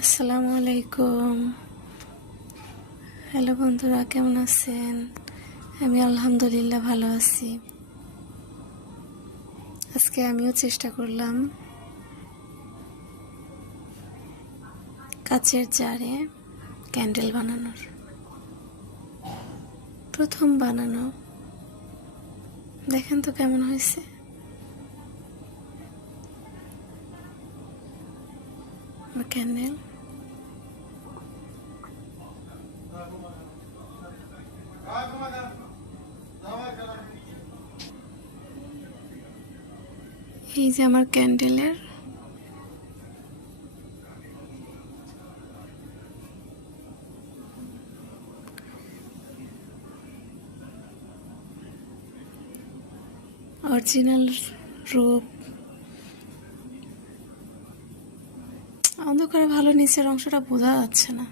আসসালামু আলাইকুম। হ্যালো বন্ধুরা, কেমন আছেন? আমি আলহামদুলিল্লাহ ভালো আছি। আজকে আমিও চেষ্টা করলাম কাচের জারে ক্যান্ডেল বানানোর। প্রথম বানানো, দেখেন তো কেমন হয়েছে। ক্যান্ডেল এই যে আমার ক্যান্ডেলের অরিজিনাল রূপ। অন্ধকারে ভালো নিচের অংশটা বোঝা যাচ্ছে না।